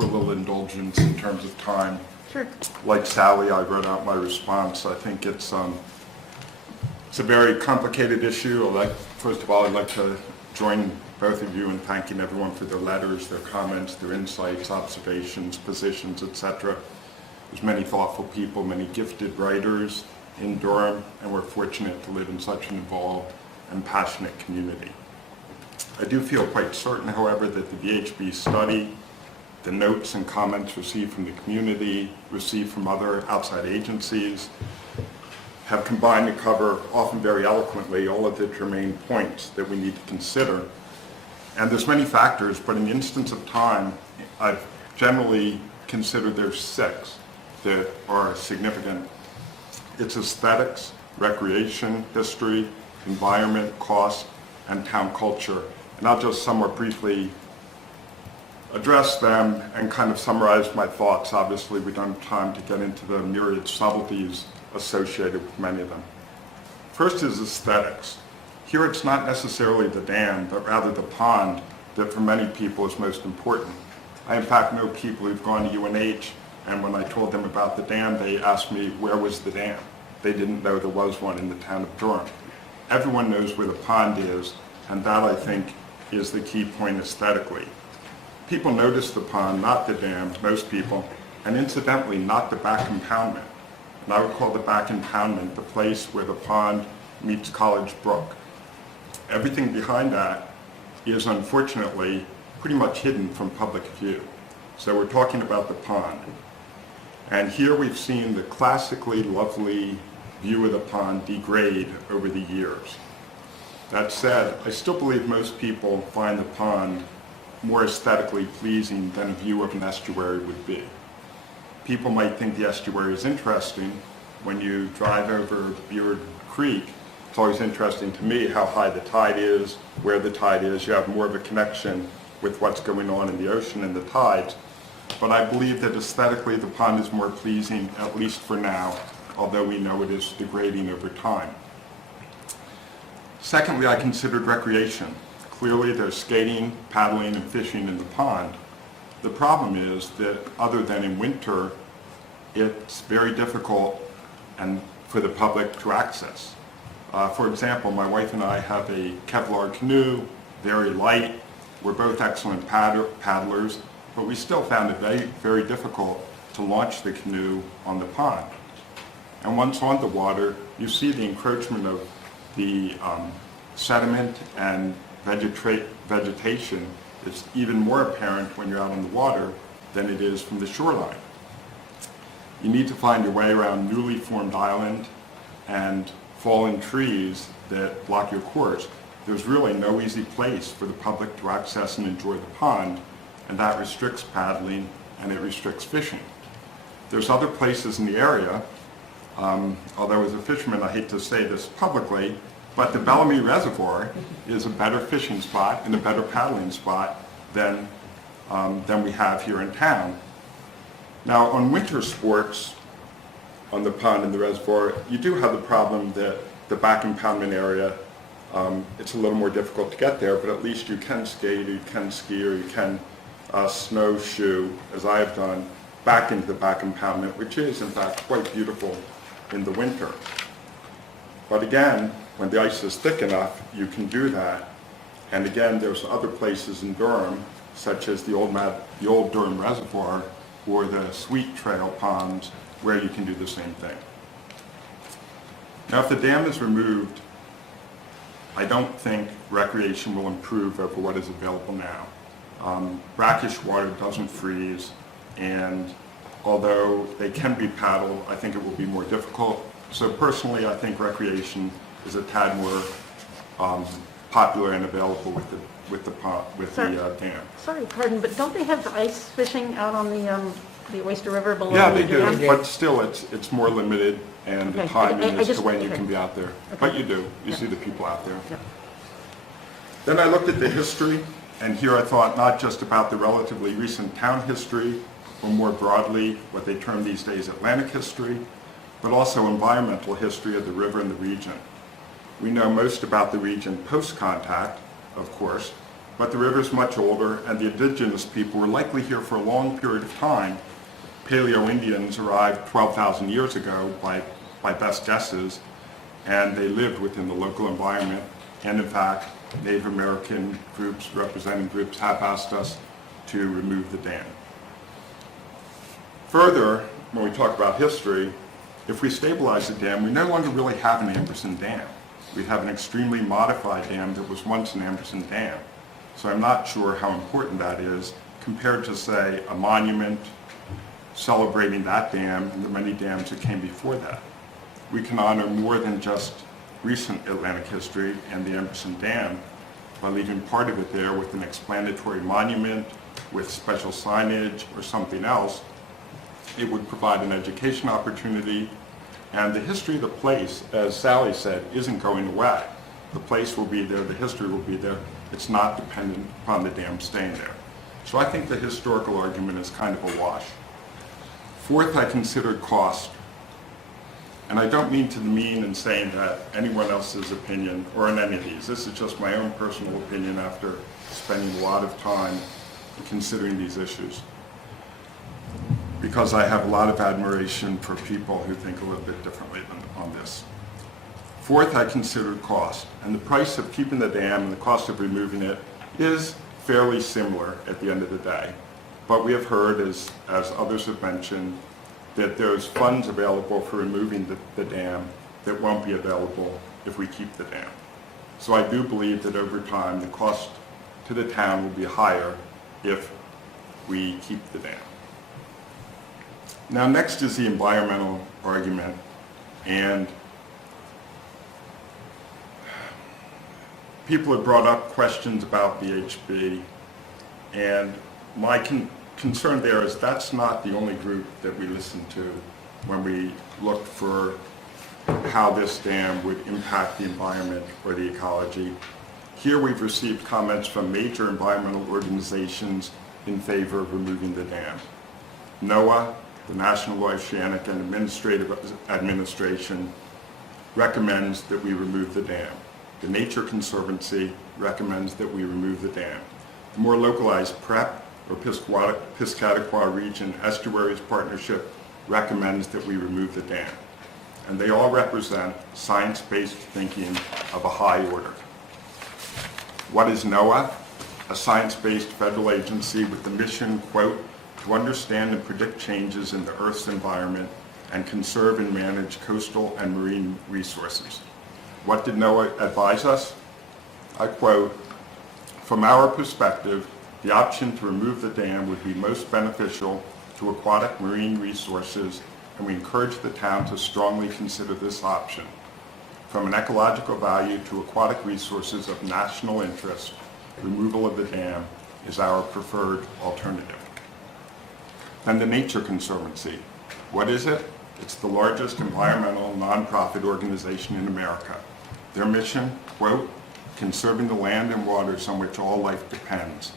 for a little indulgence in terms of time. Sure. Like Sally, I wrote out my response. I think it's a very complicated issue. First of all, I'd like to join both of you in thanking everyone for their letters, their comments, their insights, observations, positions, etc. There's many thoughtful people, many gifted writers in Durham, and we're fortunate to live in such an involved and passionate community. I do feel quite certain, however, that the VHB study, the notes and comments received from the community, received from other outside agencies, have combined to cover, often very eloquently, all of the germane points that we need to consider. And there's many factors, but in the instance of time, I've generally considered there's 6 that are significant. It's aesthetics, recreation, history, environment, cost, and town culture. And I'll just somewhat briefly address them and kind of summarize my thoughts. Obviously, we don't have time to get into the myriad subtleties associated with many of them. First is aesthetics. Here it's not necessarily the dam, but rather the pond that for many people is most important. I in fact know people who've gone to UNH, and when I told them about the dam, they asked me where was the dam. They didn't know there was one in the town of Durham. Everyone knows where the pond is, and that I think is the key point aesthetically. People notice the pond, not the dam, most people, and incidentally not the back impoundment. And I would call the back impoundment the place where the pond meets College Brook. Everything behind that is unfortunately pretty much hidden from public view. So we're talking about the pond. And here we've seen the classically lovely view of the pond degrade over the years. That said, I still believe most people find the pond more aesthetically pleasing than a view of an estuary would be. People might think the estuary is interesting. When you drive over Beard Creek, it's always interesting to me how high the tide is, where the tide is. You have more of a connection with what's going on in the ocean and the tides. But I believe that aesthetically the pond is more pleasing, at least for now, although we know it is degrading over time. Secondly, I considered recreation. Clearly there's skating, paddling, and fishing in the pond. The problem is that other than in winter, it's very difficult and for the public to access. For example, my wife and I have a Kevlar canoe, very light. We're both excellent paddlers, but we still found it very, very difficult to launch the canoe on the pond. And once on the water, you see the encroachment of the sediment and vegetation is even more apparent when you're out on the water than it is from the shoreline. You need to find your way around newly formed island and fallen trees that block your course. There's really no easy place for the public to access and enjoy the pond, and that restricts paddling and it restricts fishing. There's other places in the area, although as a fisherman I hate to say this publicly, but the Bellamy Reservoir is a better fishing spot and a better paddling spot than we have here in town. Now on winter sports on the pond and the reservoir, you do have the problem that the back impoundment area, it's a little more difficult to get there, but at least you can skate, or you can ski, or you can snowshoe, as I have done, back into the back impoundment, which is in fact quite beautiful in the winter. But again, when the ice is thick enough, you can do that. And again, there's other places in Durham, such as the old Durham Reservoir or the Sweet Trail ponds, where you can do the same thing. Now, if the dam is removed, I don't think recreation will improve over what is available now. Brackish water doesn't freeze, and although they can be paddled, I think it will be more difficult. So personally, I think recreation is a tad more popular and available with the dam. Sorry, pardon, but don't they have ice fishing out on the Oyster River below? Yeah, they the do, dam? but still it's more limited, and the Okay. timing as to when you okay. can be out there. Okay. But you do, you Yeah. see the people out there. Yeah. Then I looked at the history, and here I thought not just about the relatively recent town history, or more broadly what they term these days Atlantic history, but also environmental history of the river and the region. We know most about the region post-contact, of course, but the river is much older, and the indigenous people were likely here for a long period of time. Paleo-Indians arrived 12,000 years ago by best guesses, and they lived within the local environment. And in fact, Native American groups, representing groups, have asked us to remove the dam. Further, when we talk about history, if we stabilize the dam, we no longer really have an Anderson Dam. We have an extremely modified dam that was once an Anderson Dam. So I'm not sure how important that is compared to, say, a monument celebrating that dam and the many dams that came before that. We can honor more than just recent Atlantic history and the Anderson Dam by leaving part of it there with an explanatory monument, with special signage or something else. It would provide an education opportunity, and the history of the place, as Sally said, isn't going away. The place will be there, the history will be there. It's not dependent upon the dam staying there. So I think the historical argument is kind of a wash. Fourth, I considered cost. And I don't mean to demean in saying that anyone else's opinion, or in any of these. This is just my own personal opinion after spending a lot of time considering these issues, because I have a lot of admiration for people who think a little bit differently on this. Fourth, I considered cost, and the price of keeping the dam and the cost of removing it is fairly similar at the end of the day. But we have heard, as others have mentioned, that there's funds available for removing the dam that won't be available if we keep the dam. So I do believe that over time the cost to the town will be higher if we keep the dam. Now next is the environmental argument, and people have brought up questions about VHB, and my concern there is that's not the only group that we listen to when we look for how this dam would impact the environment or the ecology. Here we've received comments from major environmental organizations in favor of removing the dam. NOAA, the National Oceanic and Administrative Administration, recommends that we remove the dam. The Nature Conservancy recommends that we remove the dam. The more localized PREP, or Piscataqua Region Estuaries Partnership, recommends that we remove the dam. And they all represent science-based thinking of a high order. What is NOAA? A science-based federal agency with the mission, quote, to understand and predict changes in the Earth's environment and conserve and manage coastal and marine resources. What did NOAA advise us? I quote, from our perspective, the option to remove the dam would be most beneficial to aquatic marine resources, and we encourage the town to strongly consider this option. From an ecological value to aquatic resources of national interest, removal of the dam is our preferred alternative. Then the Nature Conservancy. What is it? It's the largest environmental nonprofit organization in America. Their mission, quote, conserving the land and waters on which all life depends.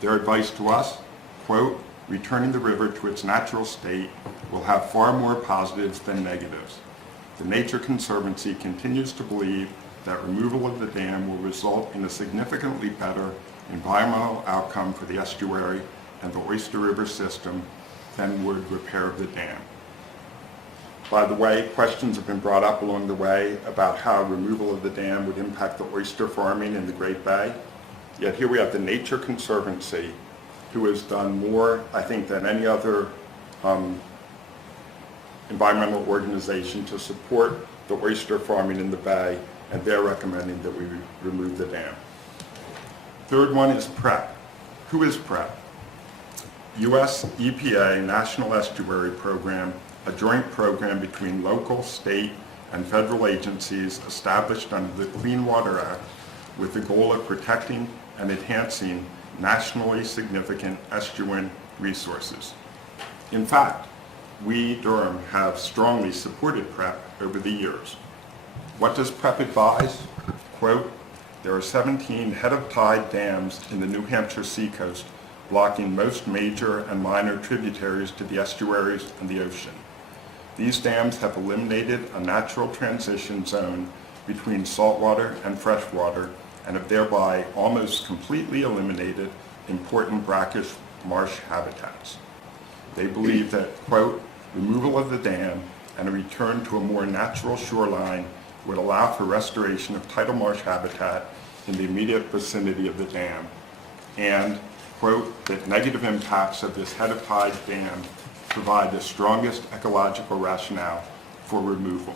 Their advice to us, quote, returning the river to its natural state will have far more positives than negatives. The Nature Conservancy continues to believe that removal of the dam will result in a significantly better environmental outcome for the estuary and the Oyster River system than would repair of the dam. By the way, questions have been brought up along the way about how removal of the dam would impact the oyster farming in the Great Bay. Yet here we have the Nature Conservancy, who has done more, I think, than any other environmental organization to support the oyster farming in the Bay, and they're recommending that we remove the dam. Third one is PREP. Who is PREP? U.S. EPA National Estuary Program, a joint program between local, state, and federal agencies established under the Clean Water Act with the goal of protecting and enhancing nationally significant estuarine resources. In fact, we, Durham, have strongly supported PREP over the years. What does PREP advise? Quote, there are 17 head-of-tide dams in the New Hampshire seacoast blocking most major and minor tributaries to the estuaries and the ocean. These dams have eliminated a natural transition zone between saltwater and freshwater and have thereby almost completely eliminated important brackish marsh habitats. They believe that, quote, removal of the dam and a return to a more natural shoreline would allow for restoration of tidal marsh habitat in the immediate vicinity of the dam, and, quote, that negative impacts of this head of tide dam provide the strongest ecological rationale for removal.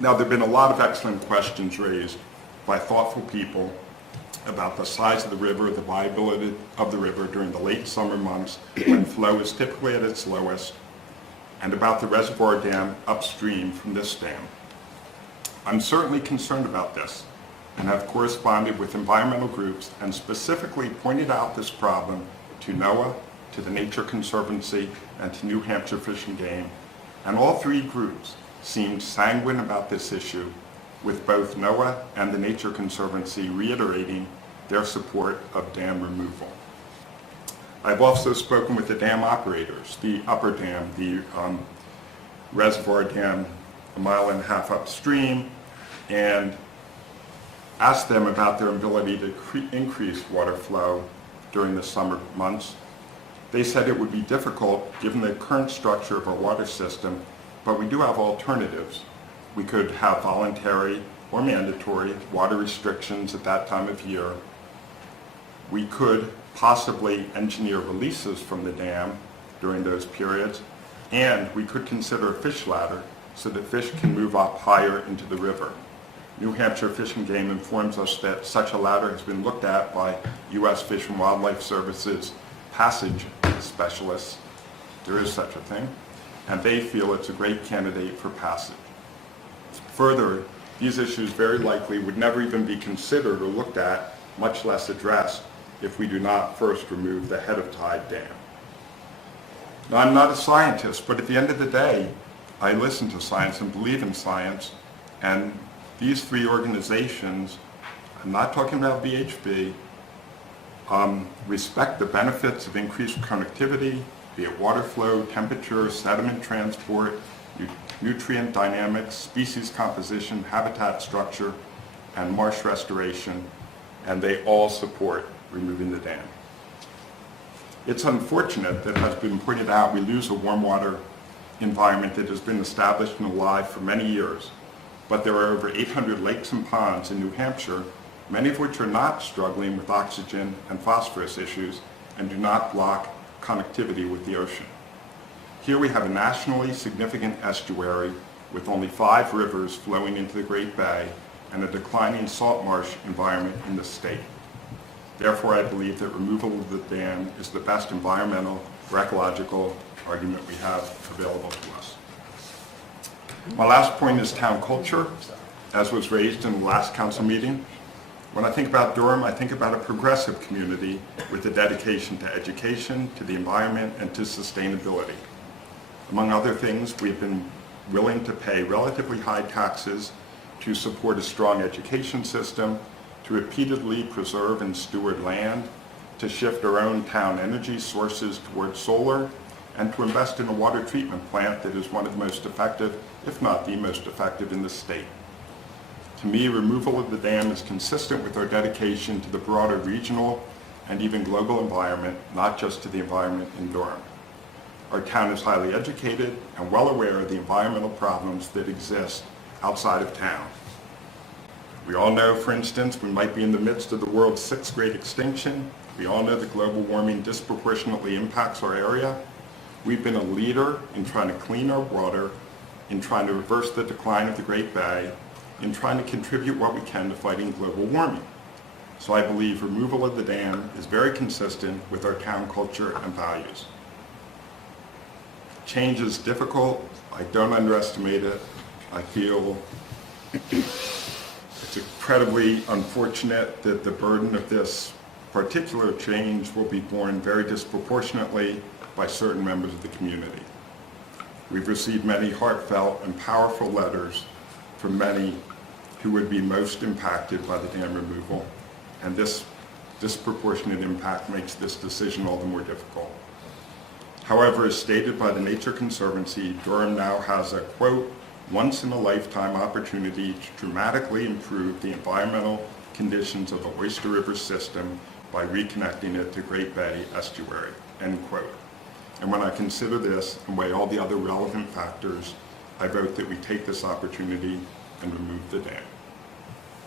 Now, there have been a lot of excellent questions raised by thoughtful people about the size of the river, the viability of the river during the late summer months when flow is typically at its lowest, and about the reservoir dam upstream from this dam. I'm certainly concerned about this and have corresponded with environmental groups and specifically pointed out this problem to NOAA, to the Nature Conservancy, and to New Hampshire Fish and Game, and all three groups seemed sanguine about this issue, with both NOAA and the Nature Conservancy reiterating their support of dam removal. I've also spoken with the dam operators, the upper dam, the reservoir dam a mile and a half upstream, and asked them about their ability to increase water flow during the summer months. They said it would be difficult given the current structure of our water system, but we do have alternatives. We could have voluntary or mandatory water restrictions at that time of year. We could possibly engineer releases from the dam during those periods, and we could consider a fish ladder so that fish can move up higher into the river. New Hampshire Fish and Game informs us that such a ladder has been looked at by U.S. Fish and Wildlife Service's passage specialists. There is such a thing, and they feel it's a great candidate for passage. Further, these issues very likely would never even be considered or looked at, much less addressed, if we do not first remove the head of tide dam. Now, I'm not a scientist, but at the end of the day, I listen to science and believe in science, and these three organizations, I'm not talking about VHB, respect the benefits of increased connectivity, be it water flow, temperature, sediment transport, nutrient dynamics, species composition, habitat structure, and marsh restoration, and they all support removing the dam. It's unfortunate that, as has been pointed out, we lose a warm water environment that has been established and alive for many years, but there are over 800 lakes and ponds in New Hampshire, many of which are not struggling with oxygen and phosphorus issues and do not block connectivity with the ocean. Here we have a nationally significant estuary with only 5 rivers flowing into the Great Bay and a declining salt marsh environment in the state. Therefore, I believe that removal of the dam is the best environmental or ecological argument we have available to us. My last point is town culture, as was raised in the last council meeting. When I think about Durham, I think about a progressive community with a dedication to education, to the environment, and to sustainability. Among other things, we've been willing to pay relatively high taxes to support a strong education system, to repeatedly preserve and steward land, to shift our own town energy sources towards solar, and to invest in a water treatment plant that is one of the most effective, if not the most effective, in the state. To me, removal of the dam is consistent with our dedication to the broader regional and even global environment, not just to the environment in Durham. Our town is highly educated and well aware of the environmental problems that exist outside of town. We all know, for instance, we might be in the midst of the world's 6th great extinction. We all know that global warming disproportionately impacts our area. We've been a leader in trying to clean our water, in trying to reverse the decline of the Great Bay, in trying to contribute what we can to fighting global warming. So I believe removal of the dam is very consistent with our town culture and values. Change is difficult. I don't underestimate it. I feel it's incredibly unfortunate that the burden of this particular change will be borne very disproportionately by certain members of the community. We've received many heartfelt and powerful letters from many who would be most impacted by the dam removal, and this disproportionate impact makes this decision all the more difficult. However, as stated by the Nature Conservancy, Durham now has a, quote, once-in-a-lifetime opportunity to dramatically improve the environmental conditions of the Oyster River system by reconnecting it to Great Bay Estuary," end quote. And when I consider this and weigh all the other relevant factors, I vote that we take this opportunity and remove the dam.